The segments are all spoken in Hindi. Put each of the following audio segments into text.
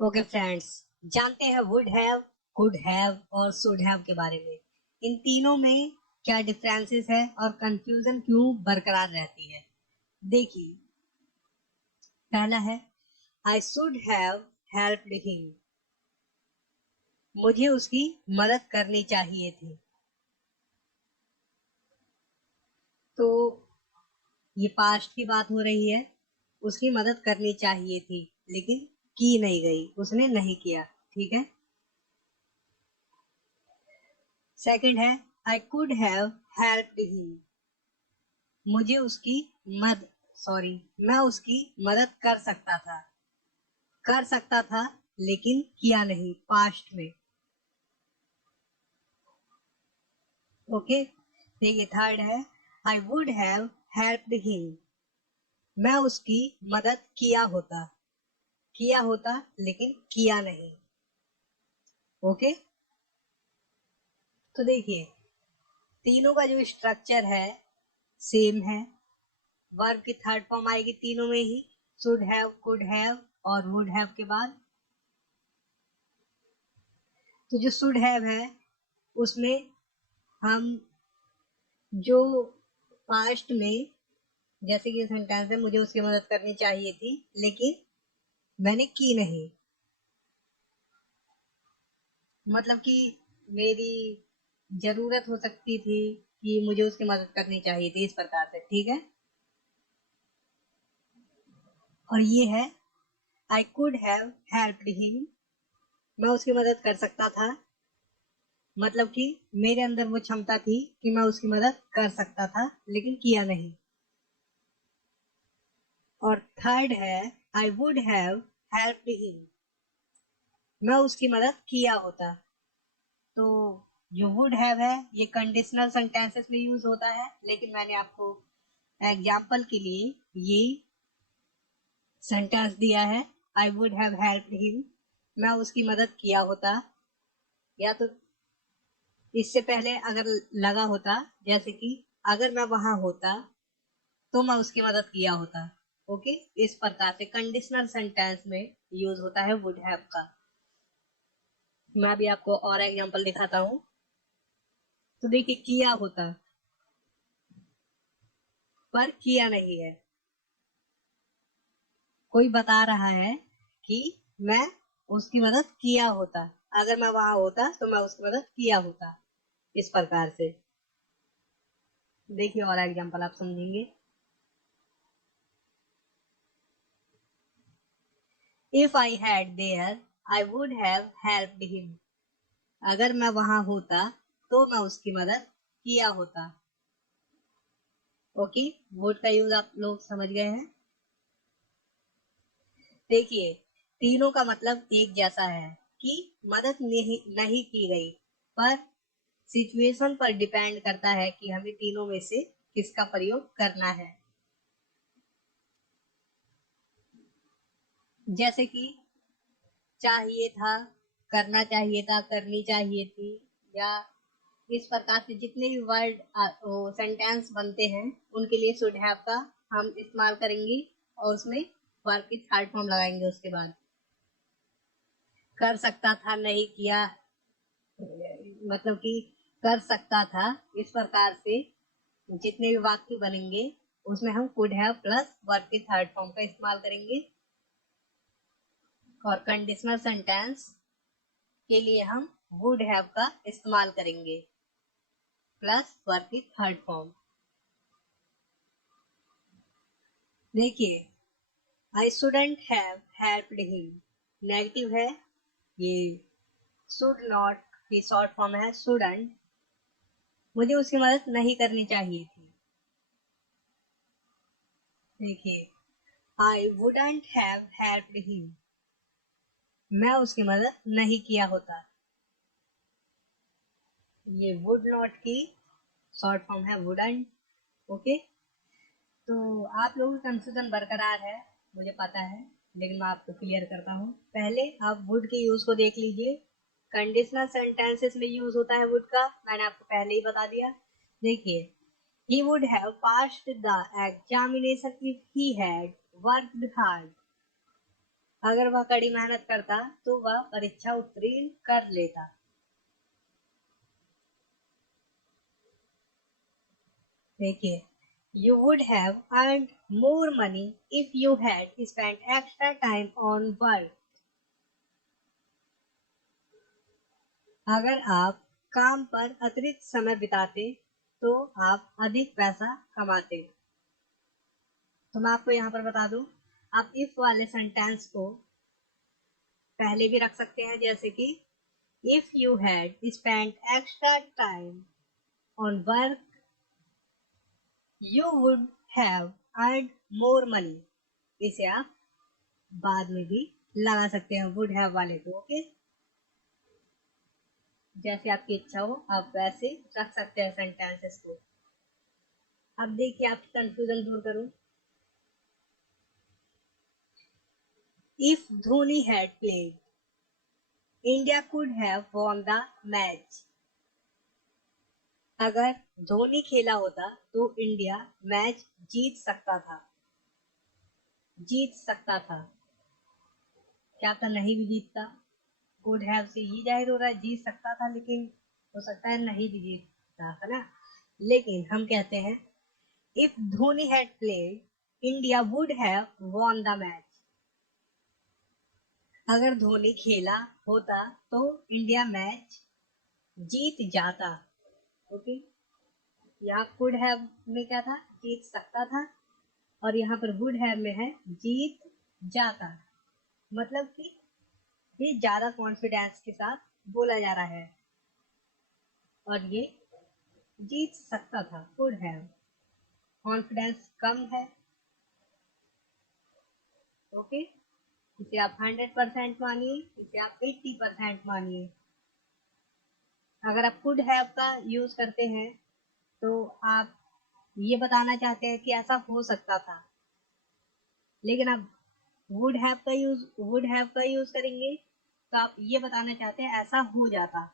ओके फ्रेंड्स, जानते हैं वुड हैव, कुड हैव और शुड हैव के बारे में। इन तीनों में क्या डिफरेंसेस है और कंफ्यूजन क्यों बरकरार रहती है। देखिए, पहला है I should have helped him. मुझे उसकी मदद करनी चाहिए थी। तो ये पास्ट की बात हो रही है। उसकी मदद करनी चाहिए थी लेकिन की नहीं गई, उसने नहीं किया। ठीक है। सेकंड है I could have helped him. मुझे उसकी मद सॉरी मैं उसकी मदद कर सकता था लेकिन किया नहीं, पास्ट में। ओके। देखिए, थर्ड है आई वुड हैव हेल्प्ड हिम। मैं उसकी मदद किया होता लेकिन किया नहीं। ओके। तो देखिए, तीनों का जो स्ट्रक्चर है सेम है। वर्ब की थर्ड फॉर्म आएगी तीनों में ही, शुड हैव, कुड हैव और वुड हैव के बाद। तो जो शुड हैव है उसमें हम जो पास्ट में, जैसे कि सेंटेंस है, मुझे उसकी मदद करनी चाहिए थी लेकिन मैंने की नहीं। मतलब कि मेरी जरूरत हो सकती थी कि मुझे उसकी मदद करनी चाहिए थी, इस प्रकार से। ठीक है। और ये है I could have helped him. मैं उसकी मदद कर सकता था, मतलब कि मेरे अंदर वो क्षमता थी कि मैं उसकी मदद कर सकता था लेकिन किया नहीं। और थर्ड है आई वुड हैव हेल्प्ड हिम। मैं उसकी मदद किया होता। तो जो वुड हैव है ये कंडीशनल सेंटेंसेस में यूज होता है, लेकिन मैंने आपको एग्जाम्पल के लिए ये सेंटेंस दिया है, आई वुड हैव हेल्प्ड हिम। मैं उसकी मदद किया होता। या तो इससे पहले अगर लगा होता, जैसे कि अगर मैं वहां होता तो मैं उसकी मदद किया होता। ओके। इस प्रकार से कंडीशनल सेंटेंस में यूज होता है वुड हैव का। मैं भी आपको और एग्जांपल दिखाता हूँ। तो देखिए, किया होता पर किया नहीं है। कोई बता रहा है कि मैं उसकी मदद किया होता, अगर मैं वहां होता तो मैं उसकी मदद किया होता, इस प्रकार से। देखिए और एग्जांपल आप समझेंगे। If I had there I would have helped him. अगर मैं वहां होता तो मैं उसकी मदद किया होता। ओके। वुड का यूज आप लोग समझ गए हैं। देखिए, तीनों का मतलब एक जैसा है कि मदद नहीं की गई, पर सिचुएशन पर डिपेंड करता है कि हमें तीनों में से किसका प्रयोग करना है। जैसे कि चाहिए था, करना चाहिए था, करनी चाहिए थी, या इस प्रकार से जितने भी वर्ड सेंटेंस बनते हैं उनके लिए शुड हैव का हम इस्तेमाल करेंगे और उसमें वर्ब की थर्ड फॉर्म लगाएंगे। उसके बाद कर सकता था, नहीं किया, मतलब कि कर सकता था, इस प्रकार से जितने भी वाक्य बनेंगे उसमें हम कुड हैव प्लस वर्ब की थर्ड फॉर्म का इस्तेमाल करेंगे। और कंडीशनल सेंटेंस के लिए हम वुड हैव का इस्तेमाल करेंगे प्लस वर्ब की थर्ड फॉर्म। देखिए, I shouldn't have helped him negative है। ये शुड नॉट की शॉर्ट फॉर्म है शुडंट। मुझे उसकी मदद नहीं करनी चाहिए थी। देखिए, I wouldn't have helped him. मैं उसकी मदद नहीं किया होता। ये वुड नॉट की शॉर्ट फॉर्म है वुडंट। ओके। तो आप लोगों का कंफ्यूजन बरकरार है, मुझे पता है, लेकिन मैं आपको क्लियर करता हूँ। पहले आप वुड के यूज को देख लीजिए। कंडीशनल सेंटेंसेस में यूज होता है वुड का, मैंने आपको पहले ही बता दिया। देखिए, he would have passed the examination if he had worked hard। अगर वह कड़ी मेहनत करता तो वह परीक्षा उत्तीर्ण कर लेता। देखिए, you would have earned more money if you had spent extra time on work। अगर आप काम पर अतिरिक्त समय बिताते तो आप अधिक पैसा कमाते। तो मैं आपको यहाँ पर बता दूं, आप इफ वाले सेंटेंस को पहले भी रख सकते हैं, जैसे कि if you had spent extra time on work you would have earned more money. इसे आप बाद में भी लगा सकते हैं वुड हैव वाले को। ओके, जैसे आपकी इच्छा हो आप वैसे रख सकते हैं सेंटेंसेस को। अब देखिए, आपकी कंफ्यूजन दूर करूं। If Dhoni had played India could have won the match. अगर धोनी खेला होता तो इंडिया मैच जीत सकता था। जीत सकता था, क्या था, नहीं भी जीतता। कुड हैव से ही जाहिर हो रहा है जीत सकता था, लेकिन हो सकता है नहीं भी जीतता, है ना। लेकिन हम कहते हैं if Dhoni had played India would have won the match. अगर धोनी खेला होता तो इंडिया मैच जीत जाता। ओके, यहाँ कुड हैव में क्या था, जीत सकता था, और यहाँ पर वुड हैव में है जीत जाता। मतलब कि ये ज्यादा कॉन्फिडेंस के साथ बोला जा रहा है, और ये जीत सकता था कुड हैव। कॉन्फिडेंस कम है। ओके, इसे आप 100% मानिए, इसे आप 80% मानिए। अगर आप कुड हैव का यूज करते हैं तो आप ये बताना चाहते हैं कि ऐसा हो सकता था, लेकिन आप वुड हैव का यूज करेंगे तो आप ये बताना चाहते हैं ऐसा हो जाता।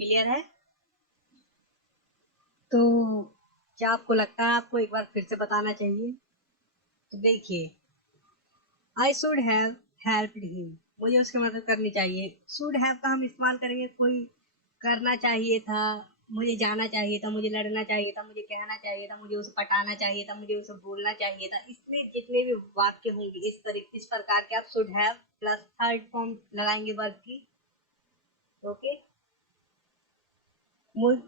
क्लियर है? तो क्या आपको लगता है आपको एक बार फिर से बताना चाहिए? तो देखिए, I should have helped him, मुझे उसकी मदद करनी चाहिए। शुड हैव का हम इस्तेमाल करेंगे कोई करना चाहिए था, मुझे जाना चाहिए था, मुझे लड़ना चाहिए था, मुझे कहना चाहिए था, मुझे उसे पटाना चाहिए था, मुझे उसे बोलना चाहिए था। इसमें जितने भी वाक्य होंगे इस प्रकार के आप should have plus third form लगाएंगे वर्ब की। ओके,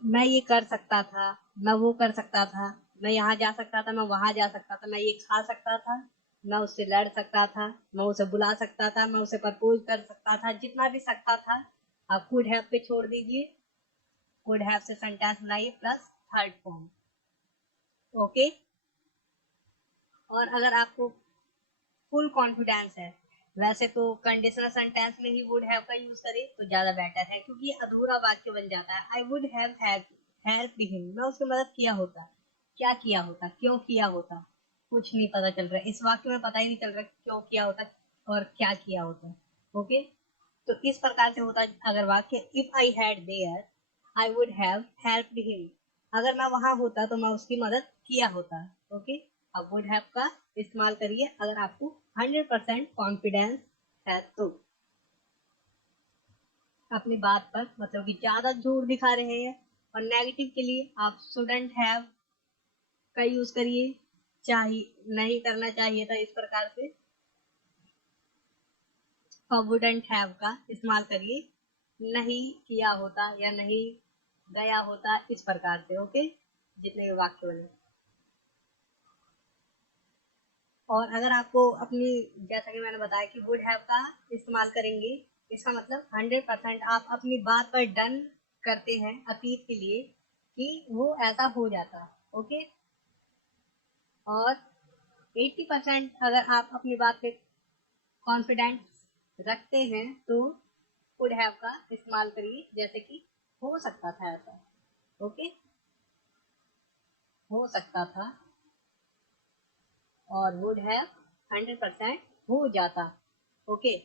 मैं ये कर सकता था, मैं वो कर सकता था, मैं यहाँ जा सकता था, मैं वहां जा सकता था, मैं ये खा सकता था, मैं उससे लड़ सकता था, मैं उसे बुला सकता था, मैं उसे प्रपोज कर सकता था। जितना भी सकता था आप कुड हैव पे छोड़ दीजिए, कुड हैव से सेंटेंस बनाइए प्लस थर्ड फॉर्म। ओके, और अगर आपको फुल कॉन्फिडेंस है, वैसे तो कंडीशनल सेंटेंस में ही वुड हैव का यूज करें तो ज्यादा बेटर है, क्योंकि अधूरा वाक्य बन जाता है। आई वुड हैव हेल्प हिम, मैं उसकी मदद किया होता। क्या किया होता, क्यों किया होता, कुछ नहीं पता चल रहा है इस वाक्य में, पता ही नहीं चल रहा क्यों किया होता और क्या किया होता। ओके, तो इस प्रकार से होता अगर वाक्य if I had there I would have helped him. अगर मैं वहां होता तो मैं उसकी मदद किया होता। ओके, अब वुड हैव का इस्तेमाल करिए अगर आपको 100% कॉन्फिडेंस है तो। अपनी बात पर मतलब कि ज्यादा जोर दिखा रहे हैं, और नेगेटिव के लिए आप शुडंट हैव का यूज करिए, चाहिए नहीं करना चाहिए था इस प्रकार से, और वुडंट हैव का इस्तेमाल करिए नहीं किया होता या नहीं गया होता इस प्रकार से। ओके, जितने भी वाक्य बने। और अगर आपको अपनी, जैसा कि मैंने बताया कि वुड हैव का इस्तेमाल करेंगे, इसका मतलब 100% आप अपनी बात पर डन करते हैं अतीत के लिए कि वो ऐसा हो जाता। ओके, और 80% अगर आप अपनी बात पे कॉन्फिडेंस रखते हैं तो वुड हैव का इस्तेमाल करिए, जैसे कि हो सकता था ऐसा। ओके, हो सकता था, और वुड हैव 100% हो जाता। ओके,